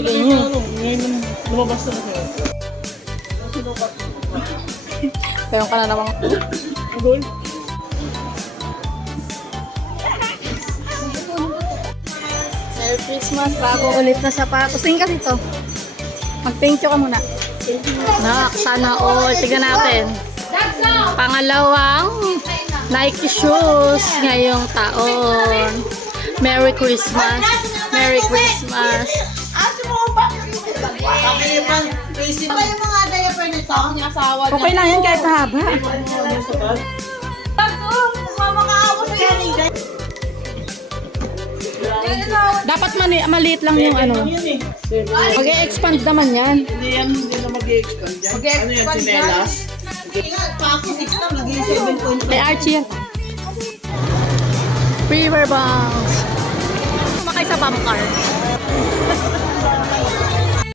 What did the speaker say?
Pili nyo. Ngayon lumabas na siya. Kaya ka na naman. Agol. Merry Christmas. Bago ulit na sapatos. Tingin ka dito. Mag-thank you ka muna. Nak, sana all. Tignan natin. Pangalawang Nike shoes ngayong taon. Merry Christmas. Merry Christmas. Okay lang yan kahit haba. Dapat maliit lang yung ano. Mag-e-expand naman yan. Hindi yan, hindi na mag-i-expand dyan. Ano yan, chinelas? Kay Archie yan. River Banks. Sumakay sa bump car.